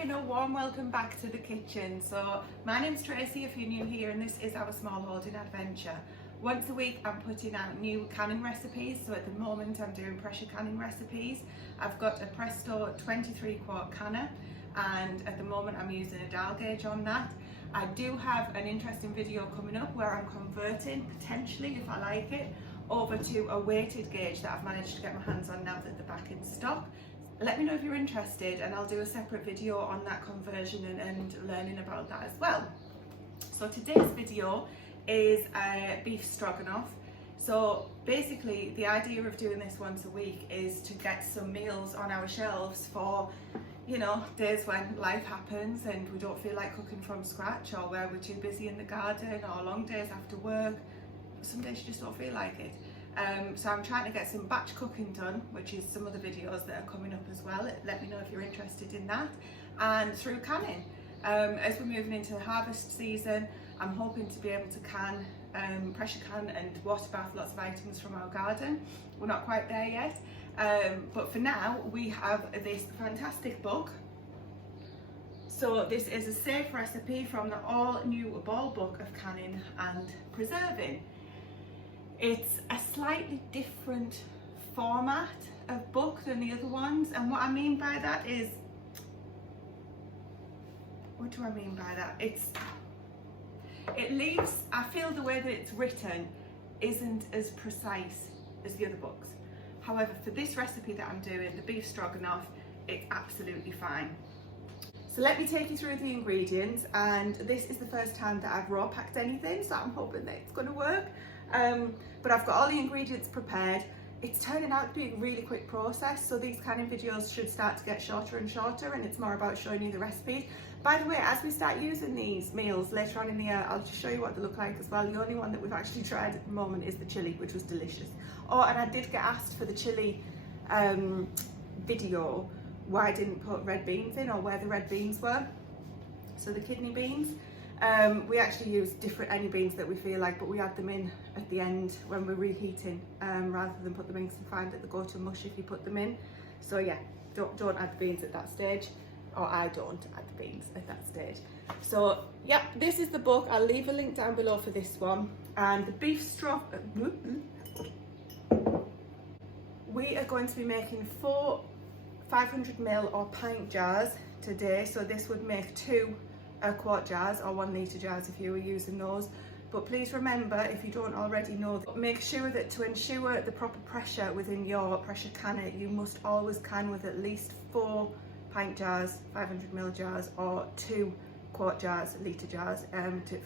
and a warm welcome back to the kitchen. So my name's Tracy if you're new here, and this is our smallholding adventure. Once a week I'm putting out new canning recipes. So at the moment I'm doing pressure canning recipes. I've got a Presto 23 quart canner, and at the moment I'm using a dial gauge on that. I do have an interesting video coming up where I'm converting, potentially if I like it, over to a weighted gauge that I've managed to get my hands on now that they're back in stock. Let me know if you're interested, and I'll do a separate video on that conversion and learning about that as well. So today's video is beef stroganoff. So basically the idea of doing this once a week is to get some meals on our shelves for, you know, days when life happens and we don't feel like cooking from scratch, or where we're too busy in the garden, or long days after work. Some days you just don't feel like it. So I'm trying to get some batch cooking done, which is some of the videos that are coming up as well. Let me know if you're interested in that. And through canning, as we're moving into the harvest season, I'm hoping to be able to can, pressure can and water bath lots of items from our garden. We're not quite there yet, but for now we have this fantastic book. So this is a safe recipe from the all new ball book of canning and preserving. It's a slightly different format of book than the other ones, and what I mean by that is, what do I mean by that? It leaves, I feel the way that it's written isn't as precise as the other books. However, for this recipe that I'm doing, the beef stroganoff, it's absolutely fine. So let me take you through the ingredients, and this is the first time that I've raw packed anything, so I'm hoping that it's going to work. But I've got all the ingredients prepared. It's turning out to be a really quick process, so these canning videos should start to get shorter and shorter, and it's more about showing you the recipes. By the way, as we start using these meals later on in the year, I'll just show you what they look like as well. The only one that we've actually tried at the moment is the chilli, which was delicious. Oh, and I did get asked for the chilli video why I didn't put red beans in, or where the red beans were. So the kidney beans. We actually use different any beans that we feel like, but we add them in at the end when we're reheating, rather than put them in, because we find that they go to mush if you put them in. So yeah, don't add the beans at that stage, or I don't add the beans at that stage. So yeah, this is the book. I'll leave a link down below for this one. And the beef stroganoff, we are going to be making 4 500ml or pint jars today. So this would make 2 quart jars, or 1 litre jars if you were using those. But please remember, if you don't already know, make sure that to ensure the proper pressure within your pressure canner, you must always can with at least 4 pint jars, 500ml jars, or 2 quart jars, litre jars,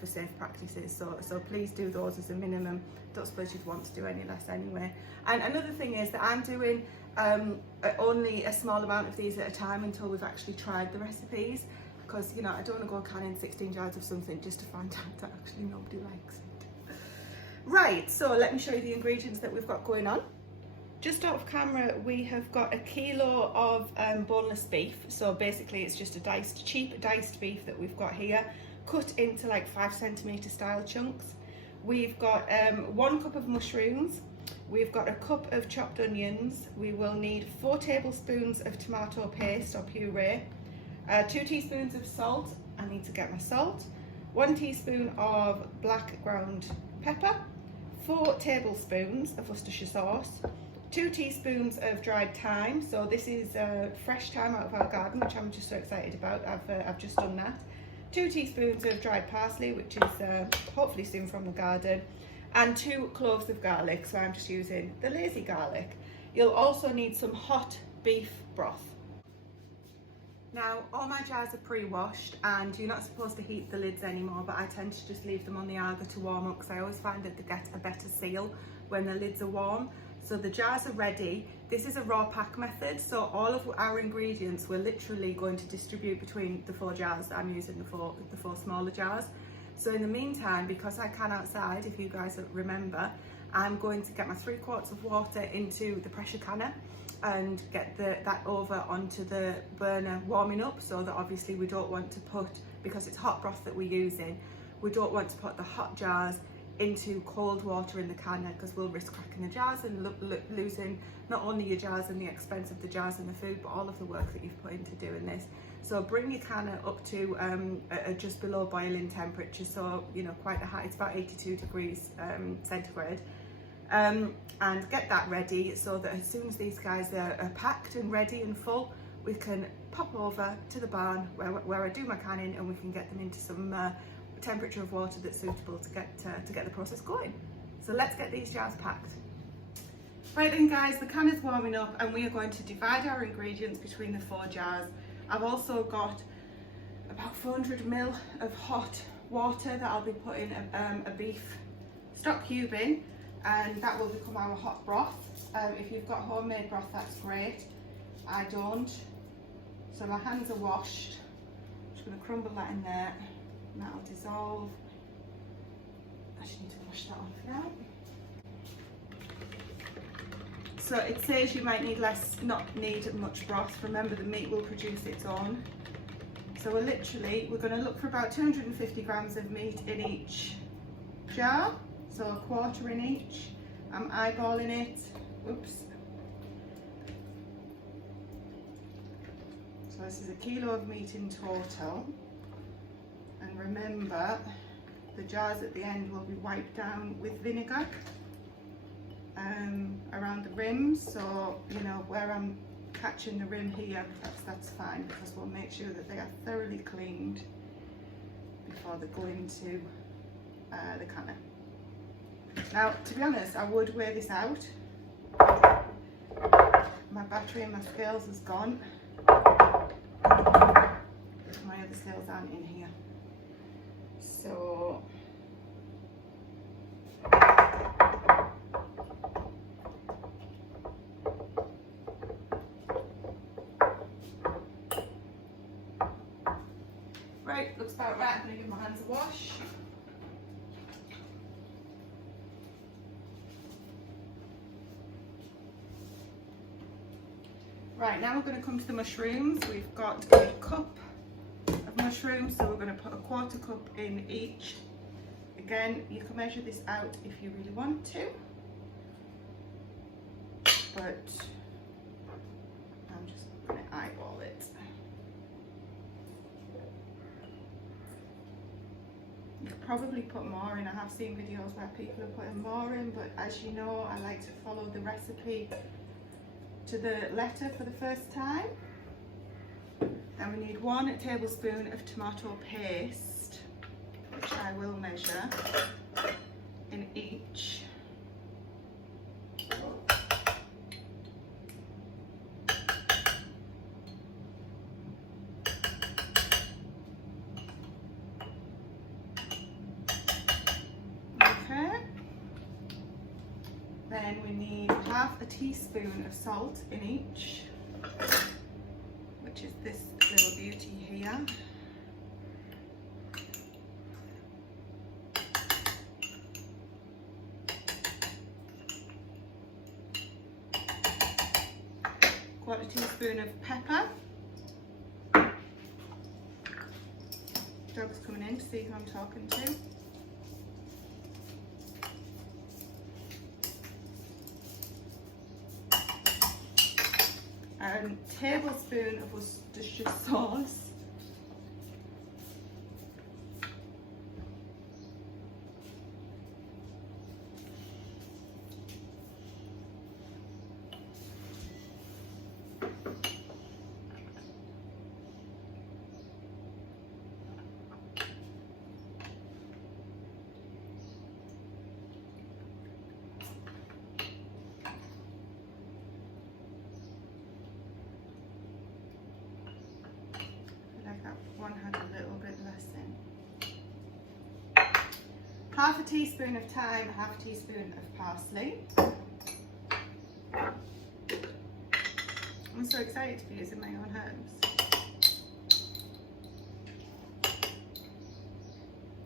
for safe practices. So please do those as a minimum. Don't suppose you'd want to do any less anyway. And another thing is that I'm doing only a small amount of these at a time until we've actually tried the recipes, because, you know, I don't want to go canning 16 jars of something just to find out that actually nobody likes it. Right, so let me show you the ingredients that we've got going on. Just out of camera, we have got 1 kilo of boneless beef. So basically it's just a cheap diced beef that we've got here, cut into like 5cm style chunks. We've got 1 cup of mushrooms. We've got 1 cup of chopped onions. We will need 4 tablespoons of tomato paste or puree, 2 teaspoons of salt. I need to get my salt. 1 teaspoon of black ground pepper, 4 tablespoons of Worcestershire sauce, 2 teaspoons of dried thyme. So this is fresh thyme out of our garden, which I'm just so excited about. I've just done that. 2 teaspoons of dried parsley, which is hopefully soon from the garden, and 2 cloves of garlic. So I'm just using the lazy garlic. You'll also need some hot beef broth. Now, all my jars are pre-washed, and you're not supposed to heat the lids anymore, but I tend to just leave them on the Aga to warm up, because I always find that they get a better seal when the lids are warm. So the jars are ready. This is a raw pack method, so all of our ingredients we're literally going to distribute between the 4 jars that I'm using, the four smaller jars. So in the meantime, because I can outside, if you guys remember, I'm going to get my 3 quarts of water into the pressure canner and get that over onto the burner warming up, so that obviously we don't want to put, because it's hot broth that we're using, we don't want to put the hot jars into cold water in the canner, because we'll risk cracking the jars and losing not only your jars and the expense of the jars and the food, but all of the work that you've put into doing this. So bring your canner up to just below boiling temperature, so you know, quite a high, it's about 82 degrees centigrade, and get that ready so that as soon as these guys are packed and ready and full, we can pop over to the barn where I do my canning, and we can get them into some temperature of water that's suitable to get the process going. So let's get these jars packed. Right then guys, the can is warming up and we are going to divide our ingredients between the 4 jars. I've also got about 400 ml of hot water that I'll be putting a beef stock cube in, and that will become our hot broth. If you've got homemade broth, that's great. I don't, so my hands are washed. I'm just going to crumble that in there. And that'll dissolve. I just need to wash that off now. So it says you might need not need much broth. Remember, the meat will produce its own. So we're going to look for about 250 grams of meat in each jar. So a quarter in each. I'm eyeballing it. Oops. So this is a kilo of meat in total. And remember, the jars at the end will be wiped down with vinegar around the rims, so you know where I'm catching the rim here, that's fine, because we'll make sure that they are thoroughly cleaned before they go into the canner. Now, to be honest, I would weigh this out. My battery and my scales is gone. My other scales aren't in here. So right, looks about right. I'm going to give my hands a wash. Right, now we're going to come to the mushrooms. We've got a cup of mushrooms, so we're going to put a quarter cup in each. Again, you can measure this out if you really want to, but I'm just going to eyeball it. You could probably put more in. I have seen videos where people are putting more in, but as you know, I like to follow the recipe to the letter for the first time. And we need 1 tablespoon of tomato paste, which I will measure in each. Okay. Then we need half a teaspoon of salt in each, which is this little beauty here. Quarter teaspoon of pepper. Dog's coming in to see who I'm talking to. And a tablespoon of Worcestershire sauce. One had a little bit less in. Half a teaspoon of thyme, half a teaspoon of parsley. I'm so excited to be using my own herbs.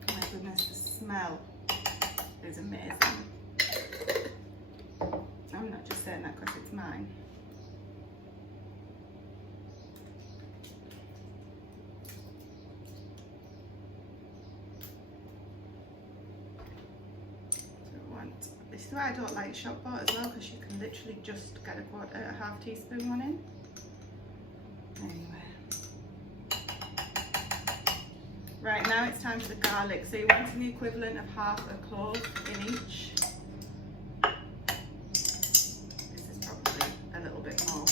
Oh my goodness, the smell is amazing. I'm not just saying that because it's mine. is why I don't like shop bought as well, because you can literally just get a half teaspoon one in. Anyway. Right, now it's time for the garlic. So you want the equivalent of half a clove in each. This is probably a little bit more.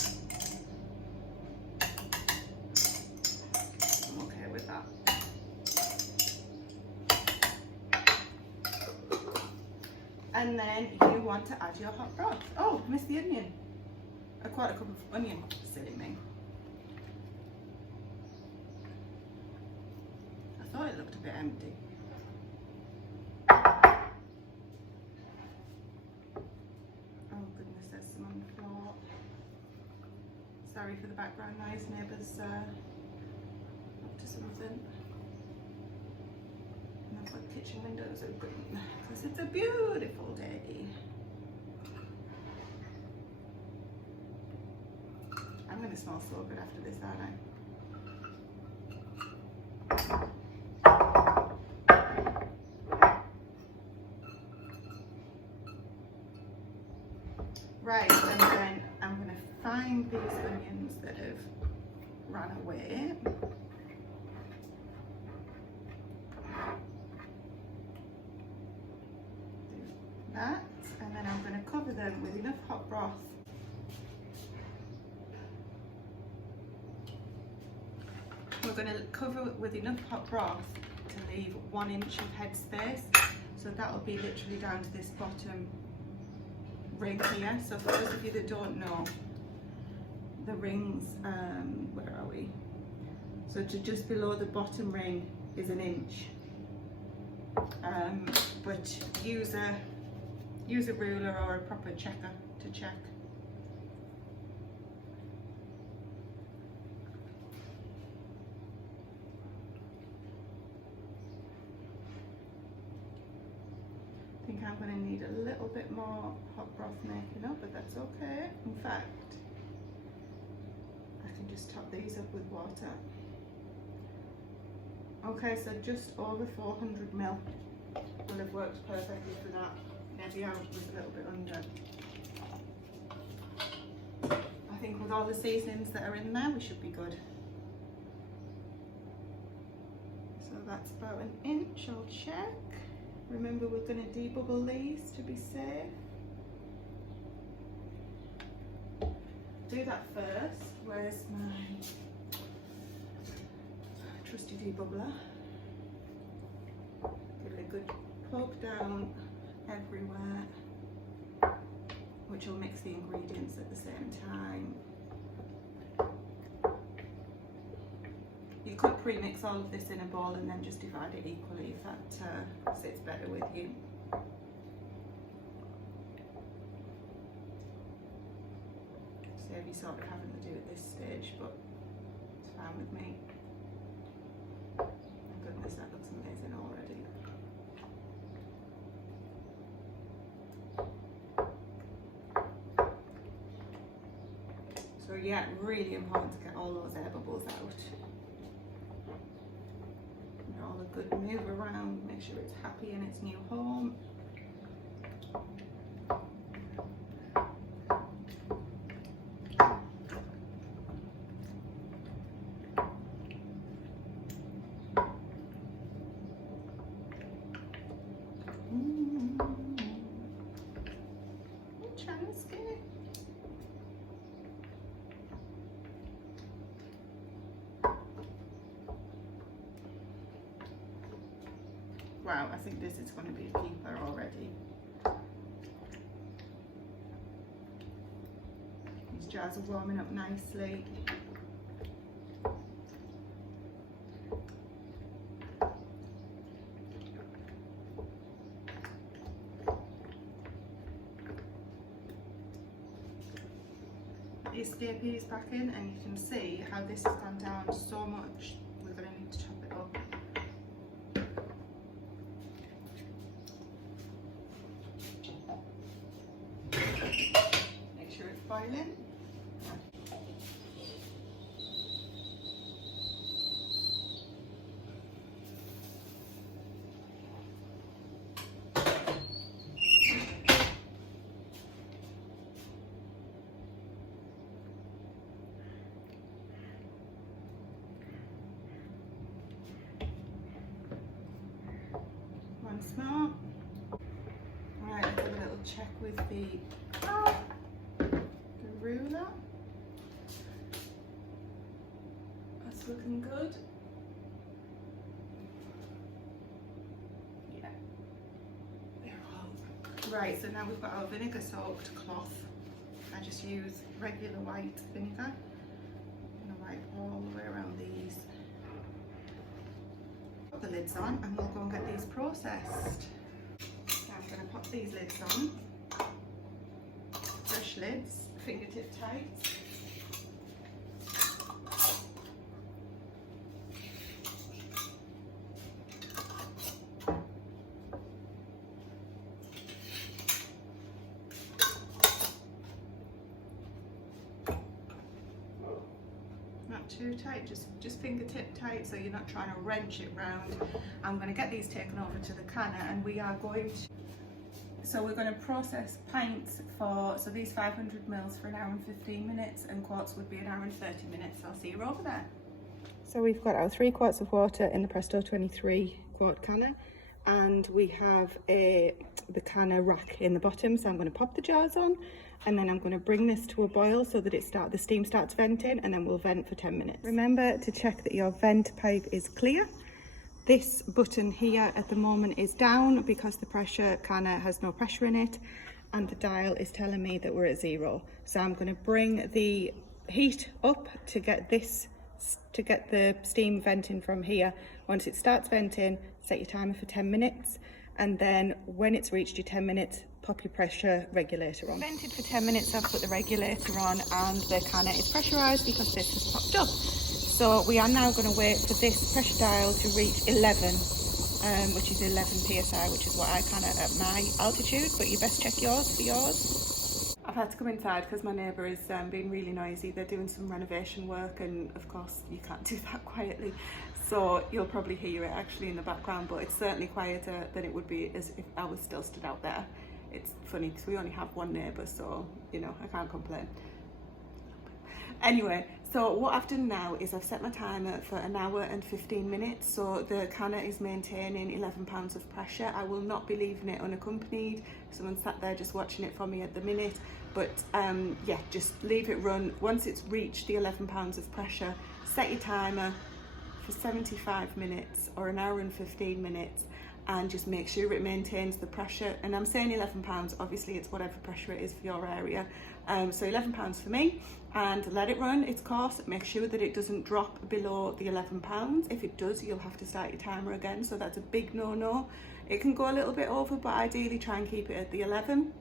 I'm okay with that. And then you want to add your hot broth. Oh, missed the onion. A quarter cup of onion. Silly me. I thought it looked a bit empty. Oh goodness, there's some on the floor. Sorry for the background noise, neighbours up to something. And I've got kitchen windows open because it's a beautiful day. I'm going to smell so good after this, aren't I? Right, and then I'm going to find these onions that have run away. Do that, and then I'm going to cover them with enough hot broth. We're going to cover it with enough hot broth to leave 1 inch of head space. So that will be literally down to this bottom ring here. So for those of you that don't know, the rings, where are we? So to just below the bottom ring is 1 inch. But use a ruler or a proper checker to check. I think I'm going to need a little bit more hot broth making up, but that's okay. In fact, I can just top these up with water. Okay, so just over 400 ml will have worked perfectly for that. Maybe I was a little bit under. I think with all the seasonings that are in there, we should be good. So that's about 1 inch, I'll check. Remember, we're going to debubble these to be safe. Do that first. Where's my trusty debubbler? Give it a good poke down everywhere, which will mix the ingredients at the same time. You could pre-mix all of this in a bowl and then just divide it equally if that sits better with you. Save you sort of having to do it this stage, but it's fine with me. My goodness, that looks amazing already. So yeah, really important to get all those air bubbles out. All a good move around, make sure it's happy in its new home. Wow, I think this is going to be a keeper already. These jars are warming up nicely. The escapees back in, and you can see how this has gone down so much. We're going to need to chop it up. Make sure it's boiling. with the ruler. That's looking good. Yeah. Right, so now we've got our vinegar soaked cloth. I just use regular white vinegar. I'm going to wipe all the way around these. Put the lids on and we'll go and get these processed. Now I'm going to pop these lids on. Fresh lids, fingertip tight. Not too tight, just fingertip tight, so you're not trying to wrench it round. I'm going to get these taken over to the canner, and we are going to, so we're going to process pints for, so these 500 mils for an hour and 15 minutes, and quarts would be an hour and 30 minutes. I'll see you over there. So we've got our 3 quarts of water in the Presto 23 quart canner, and we have the canner rack in the bottom, so I'm going to pop the jars on, and then I'm going to bring this to a boil so that the steam starts venting, and then we'll vent for 10 minutes. Remember to check that your vent pipe is clear. This button here at the moment is down because the pressure canner has no pressure in it, and the dial is telling me that we're at 0. So I'm going to bring the heat up to get the steam venting from here. Once it starts venting, set your timer for 10 minutes, and then when it's reached your 10 minutes, pop your pressure regulator on. Vented for 10 minutes, I've put the regulator on, and the canner is pressurised because this has popped up. So we are now going to wait for this pressure dial to reach 11, which is 11 psi, which is what I canner at my altitude, but you best check yours for yours. I've had to come inside because my neighbour is being really noisy. They're doing some renovation work, and of course you can't do that quietly, so you'll probably hear it actually in the background, but it's certainly quieter than it would be as if I was still stood out there. It's funny because we only have one neighbour, so you know, I can't complain. Anyway, so what I've done now is I've set my timer for an hour and 15 minutes, so the canner is maintaining 11 pounds of pressure. I will not be leaving it unaccompanied. Someone sat there just watching it for me at the minute, but yeah, just leave it run. Once it's reached the 11 pounds of pressure, set your timer for 75 minutes or an hour and 15 minutes, and just make sure it maintains the pressure. And I'm saying 11 pounds, obviously it's whatever pressure it is for your area. So 11 pounds for me, and let it run its course. Make sure that it doesn't drop below the 11 pounds. If it does, you'll have to start your timer again. So that's a big no-no. It can go a little bit over, but ideally try and keep it at the 11.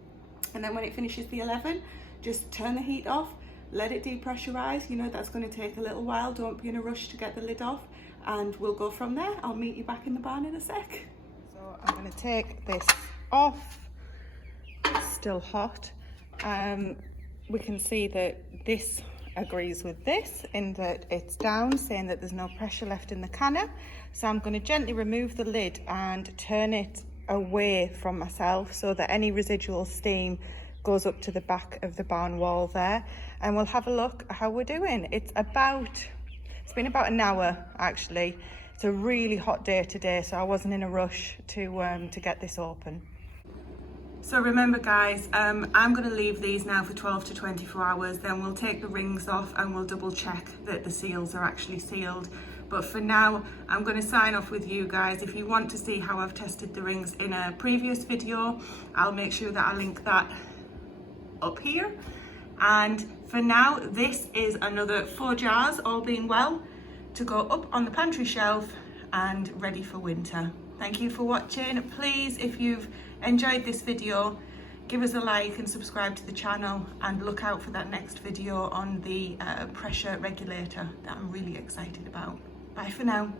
And then when it finishes the 11, just turn the heat off, let it depressurize. You know, that's going to take a little while. Don't be in a rush to get the lid off, and we'll go from there. I'll meet you back in the barn in a sec. So I'm going to take this off. It's still hot. We can see that this agrees with this in that it's down, saying that there's no pressure left in the canner. So I'm going to gently remove the lid and turn it away from myself so that any residual steam goes up to the back of the barn wall there, and we'll have a look how we're doing. It's been about an hour actually. It's a really hot day today, so I wasn't in a rush to get this open. So remember guys, I'm going to leave these now for 12 to 24 hours, then we'll take the rings off and we'll double check that the seals are actually sealed. But for now, I'm going to sign off with you guys. If you want to see how I've tested the rings in a previous video, I'll make sure that I link that up here. And for now, this is another 4 jars, all being well, to go up on the pantry shelf and ready for winter. Thank you for watching. Please, if you've enjoyed this video, give us a like and subscribe to the channel, and look out for that next video on the pressure regulator that I'm really excited about. Bye for now.